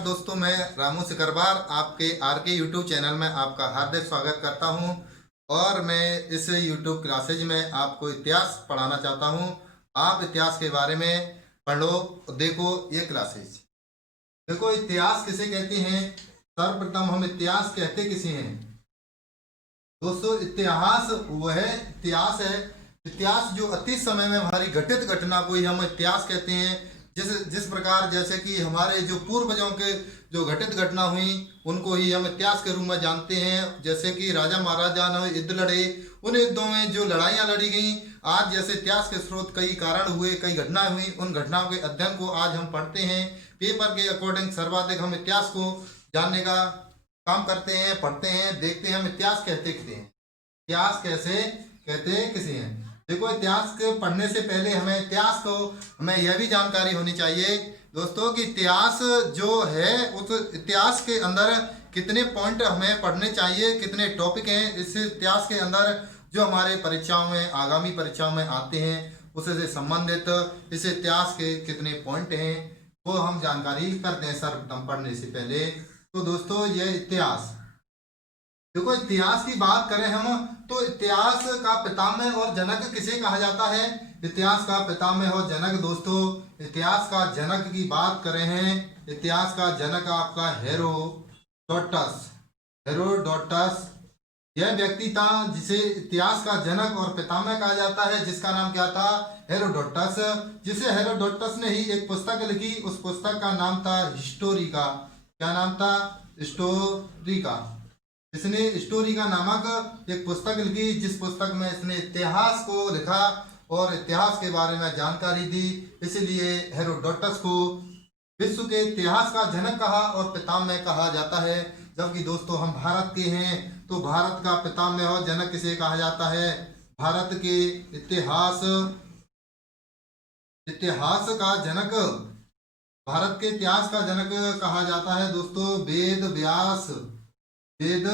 नमस्कार दोस्तों, मैं रामू सिकरवार आपके आरके यूट्यूब चैनल में आपका हार्दिक स्वागत करता हूं। और मैं इस यूट्यूब क्लासेज में आपको इतिहास पढ़ाना चाहता हूं। आप इतिहास के बारे में पढ़ो, देखो ये क्लासेज। देखो, इतिहास किसे कहते हैं? सर्वप्रथम हम इतिहास कहते किसे हैं दोस्तों? इतिहास वह इतिहास है, इतिहास जो अतीत समय में हमारी घटित घटना को ही हम इतिहास कहते हैं। जिस प्रकार जैसे कि हमारे जो पूर्वजों के जो घटित घटना हुई उनको ही हम इतिहास के रूप में जानते हैं। जैसे कि राजा महाराजा ने युद्ध लड़े, उन युद्धों में जो लड़ाइयाँ लड़ी गई, आज जैसे इतिहास के स्रोत कई कारण हुए, कई घटनाएं हुई, उन घटनाओं के अध्ययन को आज हम पढ़ते हैं। पेपर के अकॉर्डिंग सर्वाधिक हम इतिहास को जानने का काम करते हैं, पढ़ते हैं, देखते हैं। हम इतिहास कहते किसे हैं? इतिहास कैसे कहते किसे हैं? देखो, इतिहास के पढ़ने से पहले हमें यह भी जानकारी होनी चाहिए दोस्तों कि इतिहास जो है उस इतिहास के अंदर कितने पॉइंट हमें पढ़ने चाहिए, कितने टॉपिक हैं इस इतिहास के अंदर जो हमारे परीक्षाओं में, आगामी परीक्षाओं में आते हैं, उससे संबंधित इस इतिहास के कितने पॉइंट हैं वो हम जानकारी करते हैं सर्वप्रथम पढ़ने से पहले। तो दोस्तों, यह इतिहास, देखो इतिहास की बात करें हम तो इतिहास का पितामह और जनक किसे कहा जाता है? इतिहास का पितामह और जनक दोस्तों, इतिहास का जनक की बात करें हैं, इतिहास का जनक आपका हेरोडोटस। हेरोडोटस यह व्यक्ति था जिसे इतिहास का जनक और पितामह कहा जाता है, जिसका नाम क्या था? हेरोडोटस। जिसे हेरोडोटस ने ही एक पुस्तक लिखी, उस पुस्तक का नाम था हिस्टोरिका। क्या नाम था? हिस्टोरिका। इसने हिस्टोरिका नामक एक पुस्तक लिखी, जिस पुस्तक में इसने इतिहास को लिखा और इतिहास के बारे में जानकारी दी। इसलिए हेरोडोटस को विश्व के इतिहास का जनक कहा और पितामह कहा जाता है। जबकि दोस्तों हम भारत के हैं तो भारत का पितामह और जनक किसे कहा जाता है? भारत के इतिहास इतिहास का जनक, भारत के इतिहास का जनक कहा जाता है दोस्तों वेद व्यास। वेद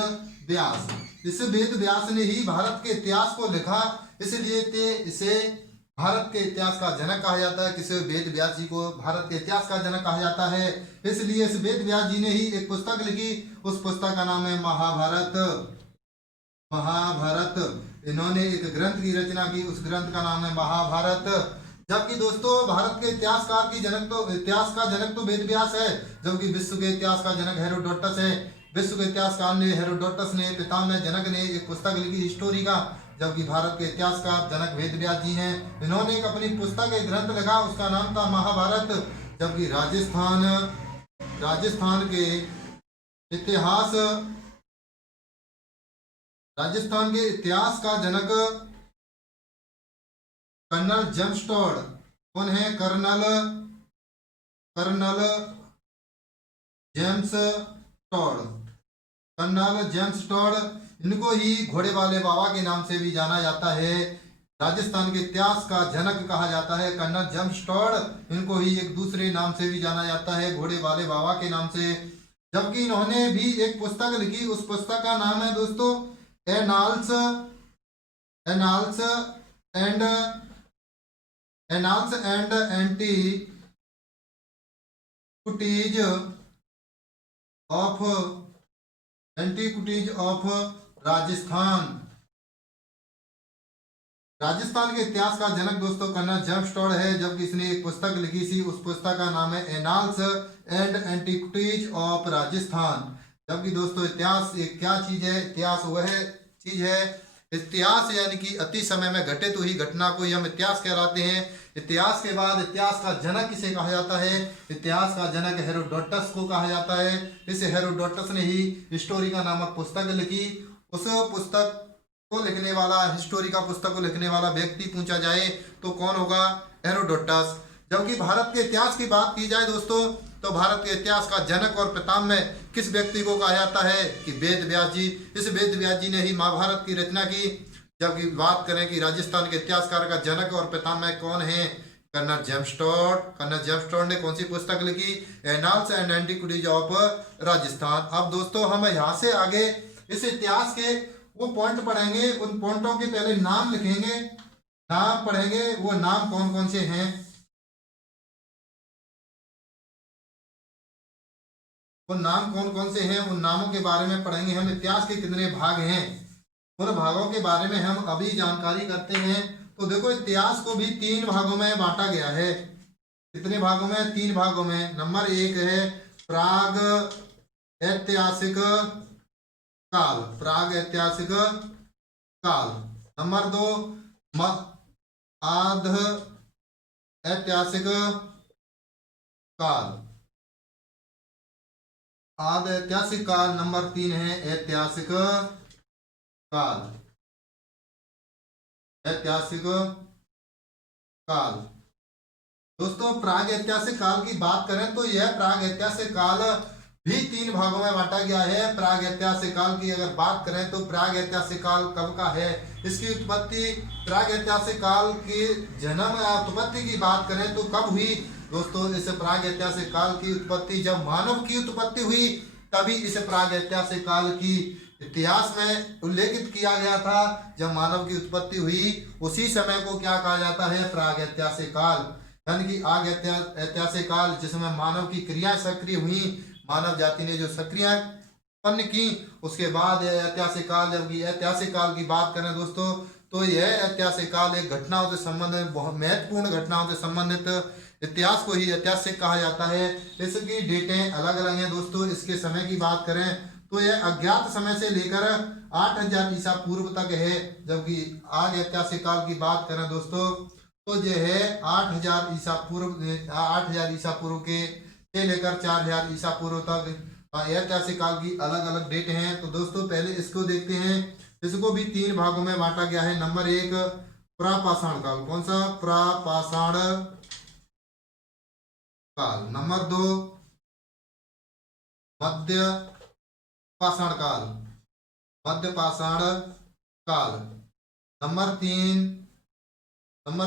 व्यास, इस वेद व्यास ने ही भारत के इतिहास को लिखा, इसलिए इसे भारत के इतिहास का जनक कहा जाता है। किसे? वेद व्यास जी को भारत के इतिहास का जनक कहा जाता है। इसलिए इस वेद व्यास जी ने ही एक पुस्तक लिखी, उस पुस्तक का नाम है महाभारत। महाभारत। इन्होंने एक ग्रंथ की रचना की, उस ग्रंथ का नाम है महाभारत। जबकि दोस्तों भारत के इतिहासकार की जनक तो इतिहास का जनक तो वेद व्यास है, जबकि विश्व के इतिहास का जनक हेरोडोटस है। विश्व के इतिहासकार ने, हेरोडोटस ने, पितामह जनक ने एक पुस्तक लिखी हिस्टोरिका, जबकि भारत के इतिहास का जनक वेद व्यास जी हैं। इन्होंने एक अपनी पुस्तक, एक ग्रंथ लिखा, उसका नाम था महाभारत। जबकि राजस्थान के इतिहास राजस्थान के इतिहास का जनक कर्नल जेम्स टॉड। कौन है? Colonel James Tod. Colonel James Tod, इनको ही घोड़े वाले बाबा के नाम से भी जाना जाता है। राजस्थान के इतिहास का जनक कहा जाता है कर्नल जेम्स टॉड। इनको ही एक दूसरे नाम से भी जाना जाता है, घोड़े वाले बाबा के नाम से। जबकि इन्होंने भी एक पुस्तक लिखी, उस पुस्तक का नाम है दोस्तों annals annals and annals and antiquities of Rajasthan. Rajasthan के इतिहास का जनक दोस्तों कर्नल जेम्स टॉड है। जबकि इसने एक पुस्तक लिखी थी, उस पुस्तक का नाम है annals and antiquities of Rajasthan. जबकि दोस्तों इतिहास एक क्या चीज है? इतिहास वह चीज है, इतिहास यानी कि अति समय में घटित हुई घटना को ही हम इतिहास कहलाते हैं। इतिहास के बाद इतिहास का जनक किसे कहा जाता है? इतिहास का जनक हेरोडोटस को कहा जाता है। इस हेरोडोटस ने ही हिस्टोरिका नामक पुस्तक लिखी। उस पुस्तक को लिखने वाला, हिस्टोरिका पुस्तक को लिखने वाला व्यक्ति पूछा जाए तो कौन होगा? हेरोडोटस। जबकि भारत के इतिहास की बात की जाए दोस्तों तो भारत के इतिहास का जनक और पितामह किस व्यक्ति को कहा जाता है? कि वेद व्यास जी। इस वेद व्यास जी ने ही महाभारत की रचना की। जबकि बात करें कि राजस्थान के इतिहासकार का जनक और पितामह कौन है? Colonel James Tod. Colonel James टॉड ने कौन सी पुस्तक लिखी? Annals and antiquities of Rajasthan. अब दोस्तों हम यहाँ से आगे इस इतिहास के वो पॉइंट पढ़ेंगे, उन पॉइंटों के पहले नाम लिखेंगे, नाम पढ़ेंगे, वो नाम कौन कौन से हैं। वो नाम कौन कौन से हैं, उन नामों के बारे में पढ़ेंगे हम। इतिहास के कितने भाग हैं, उन भागों के बारे में हम अभी जानकारी करते हैं। तो देखो, इतिहास को भी 3 भागों में बांटा गया है। कितने भागों में? 3 भागों में। नंबर 1 है प्राग ऐतिहासिक काल, प्राग ऐतिहासिक काल। नंबर 2 आध ऐतिहासिक काल, आध ऐतिहासिक काल। नंबर 3 है ऐतिहासिक काल, ऐतिहासिक काल। दोस्तों, प्राग ऐतिहासिक काल की बात करें तो यह प्राग ऐतिहासिक काल भी 3 भागों में बांटा गया है। प्राग ऐतिहासिक काल की अगर बात करें तो प्राग ऐतिहासिक काल कब का है, इसकी उत्पत्ति, प्राग ऐतिहासिक काल की जन्म उत्पत्ति की बात करें तो कब हुई दोस्तों? इस प्राग ऐतिहासिक काल की उत्पत्ति जब मानव की उत्पत्ति हुई, तभी इस प्राग ऐतिहासिक काल की इतिहास में उल्लेखित किया गया था। जब मानव की उत्पत्ति हुई, उसी समय को क्या कहा जाता है? प्राग ऐतिहासिक काल। यानी कि आग ऐतिहासिक काल जिसमें मानव की क्रियाएं सक्रिय हुई, मानव जाति ने जो सक्रियाएं उत्पन्न की, उसके बाद ऐतिहासिक काल। जबकि ऐतिहासिक काल की बात करें दोस्तों, तो यह ऐतिहासिक काल एक घटनाओं से संबंधित, बहुत महत्वपूर्ण घटनाओं से संबंधित इतिहास को ही ऐतिहासिक कहा जाता है। इसकी डेटें अलग अलग हैं दोस्तों। इसके समय की बात करें तो यह अज्ञात समय से लेकर 8000 ईसा पूर्व तक है। जबकि आग ऐतिहासिक काल की बात करें दोस्तों, तो यह है 8000 ईसा पूर्व, 8000 ईसा पूर्व के से लेकर 4000 ईसा पूर्व तक। ऐतिहासिक काल की अलग अलग डेट हैं। तो दोस्तों, पहले इसको देखते हैं। इसको भी 3 भागों में बांटा गया है। नंबर 1 प्रापाषाण काल। कौन सा? प्रापाषाण काल। नंबर 2 मध्य पाषाण काल, मध्य पाषाण काल। नंबर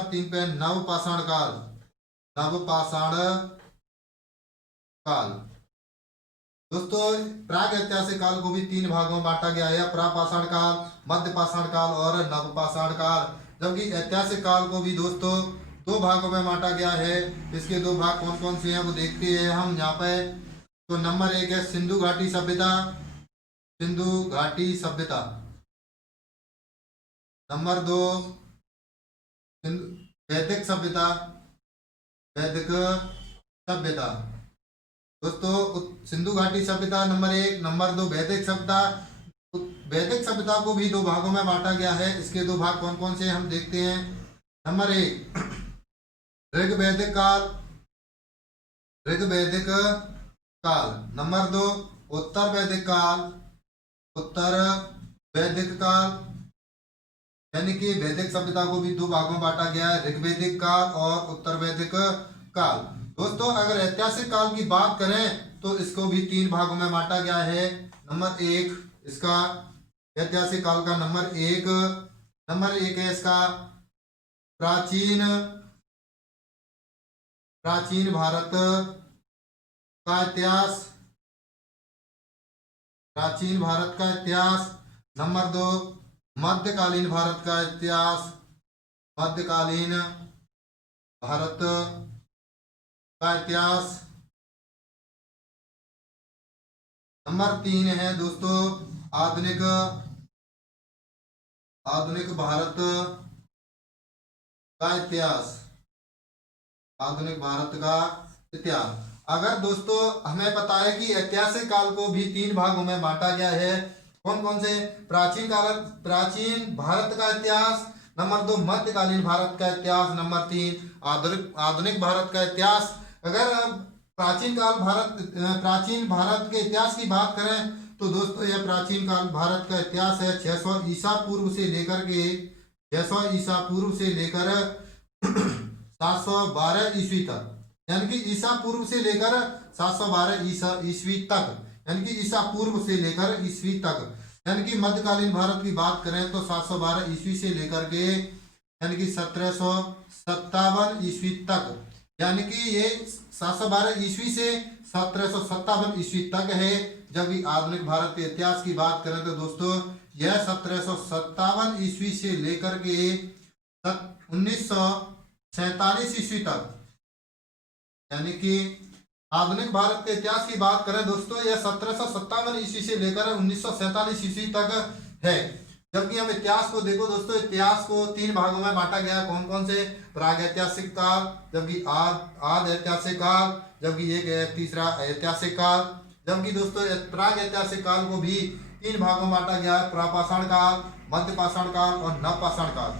3 पे नव पाषाण काल, नव पाषाण काल। दोस्तों, प्राग ऐतिहासिक काल को भी 3 भागों में बांटा गया है। प्रापाषाण काल, मध्य पाषाण काल और नव पाषाण काल। जबकि ऐतिहासिक काल को भी दोस्तों 2 भागों में बांटा गया है। इसके 2 भाग कौन कौन से हैं वो देखते हैं हम यहाँ पे। तो नंबर 1 है सिंधु घाटी सभ्यता, सिंधु घाटी सभ्यता। नंबर 2 वैदिक सभ्यता, वैदिक सभ्यता। दोस्तों, सिंधु घाटी सभ्यता नंबर 1, नंबर 2 वैदिक सभ्यता। वैदिक सभ्यता को भी 2 भागों में बांटा गया है। इसके 2 भाग कौन कौन से हम देखते हैं। नंबर 1 ऋग्वैदिक काल, ऋग्वैदिक काल। नंबर 2 उत्तर वैदिक काल, उत्तर वैदिक काल। यानी कि वैदिक सभ्यता को भी 2 भागों में बांटा गया है, ऋग्वैदिक काल और उत्तर वैदिक काल। दोस्तों, अगर ऐतिहासिक काल की बात करें तो इसको भी 3 भागों में बांटा गया है। नंबर 1 इसका ऐतिहासिक काल का नंबर 1 है इसका प्राचीन, प्राचीन भारत का इतिहास, प्राचीन भारत का इतिहास। नंबर 2 मध्यकालीन भारत का इतिहास, मध्यकालीन भारत का इतिहास। नंबर 3 है दोस्तों आधुनिक, आधुनिक भारत का इतिहास, आधुनिक भारत का इतिहास। अगर दोस्तों हमें पता है कि ऐतिहासिक काल को भी 3 भागों में बांटा गया है। कौन कौन से? प्राचीन काल, प्राचीन भारत का इतिहास। नंबर 2 मध्यकालीन भारत का इतिहास। नंबर 3 आधुनिक, आधुनिक भारत का इतिहास। अगर प्राचीन काल भारत, प्राचीन भारत के इतिहास की बात करें तो दोस्तों यह प्राचीन काल भारत का इतिहास है 600 ईसा पूर्व से लेकर के, 600 ईसा पूर्व से लेकर 712 ईस्वी तक। यानी कि ईसा पूर्व से लेकर 712 ईस्वी तक, यानी कि ईसा पूर्व से लेकर ईस्वी तक। यानी कि मध्यकालीन भारत की बात करें तो 712 ईस्वी से लेकर के यानी कि 1757 ईस्वी तक। यानी कि ये 712 ईस्वी से 1757 ईस्वी तक है। जबकि आधुनिक भारत के इतिहास की बात करें तो दोस्तों यह 1757 ईस्वी से लेकर के 1947 ईस्वी तक, यानी कि आधुनिक भारत के इतिहास की बात करें दोस्तों, यह 1757 ईस्वी से लेकर 1947 ईस्वी तक है। जबकि हम इतिहास को देखो दोस्तों, इतिहास को 3 भागों में बांटा गया है। कौन कौन से? प्राग ऐतिहासिक काल, जबकि आद ऐतिहासिक काल, जबकि एक है तीसरा ऐतिहासिक काल। जबकि दोस्तों प्राग ऐतिहासिक काल को भी 3 भागों में बांटा गया है, प्रापाषाण काल, मध्य पाषाण काल और नवपाषाण काल।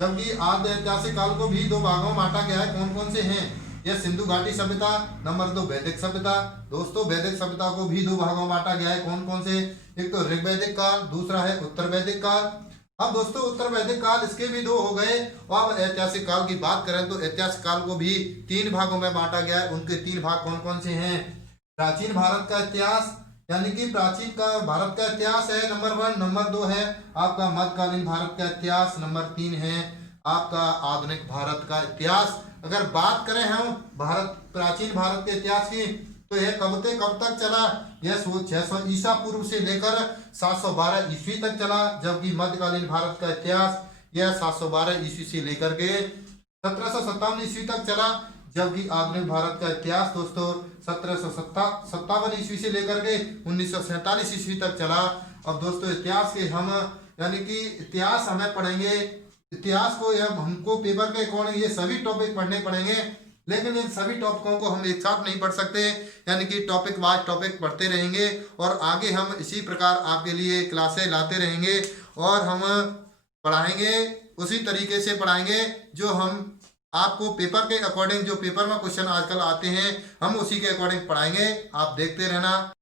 जबकि आद्य ऐतिहासिक काल को भी 2 भागों में बांटा गया है। कौन कौन से हैं? यह सिंधु घाटी सभ्यता, नंबर 2 वैदिक सभ्यता। दोस्तों वैदिक सभ्यता को भी 2 भागों में बांटा गया है। कौन कौन से? एक तो ऋग्वैदिक काल, दूसरा है उत्तर वैदिक काल। अब दोस्तों उत्तर वैदिक काल इसके भी 2 हो गए। और अब ऐतिहासिक काल की बात करें तो ऐतिहासिक काल को भी 3 भागों में बांटा गया है। उनके 3 भाग कौन कौन से हैं? प्राचीन भारत का इतिहास, यानी कि प्राचीन का भारत का इतिहास है नंबर 1। नंबर 2 है आपका मध्यकालीन भारत का इतिहास। नंबर 3 है आपका आधुनिक भारत का इतिहास। अगर बात करें हम प्राचीन भारत के इतिहास की, तो यह कब तक चला? यह 600 ईसा पूर्व से लेकर 712 ईस्वी तक चला। जबकि मध्यकालीन भारत का इतिहास यह 712 ईस्वी से लेकर के 1757 ईस्वी तक चला। जबकि आधुनिक भारत का इतिहास दोस्तों 1757 ईस्वी से लेकर के 1947 ईस्वी तक चला। अब दोस्तों इतिहास के हम यानी कि इतिहास हमें पढ़ेंगे, इतिहास को यह हमको पेपर के अकॉर्डिंग ये सभी टॉपिक पढ़ने पड़ेंगे। लेकिन इन सभी टॉपिकों को हम एक साथ नहीं पढ़ सकते, यानी कि टॉपिक वाइज टॉपिक पढ़ते रहेंगे। और आगे हम इसी प्रकार आपके लिए क्लासें लाते रहेंगे और हम पढ़ाएंगे, उसी तरीके से पढ़ाएंगे जो हम आपको पेपर के अकॉर्डिंग, जो पेपर में क्वेश्चन आजकल आते हैं हम उसी के अकॉर्डिंग पढ़ाएंगे। आप देखते रहना।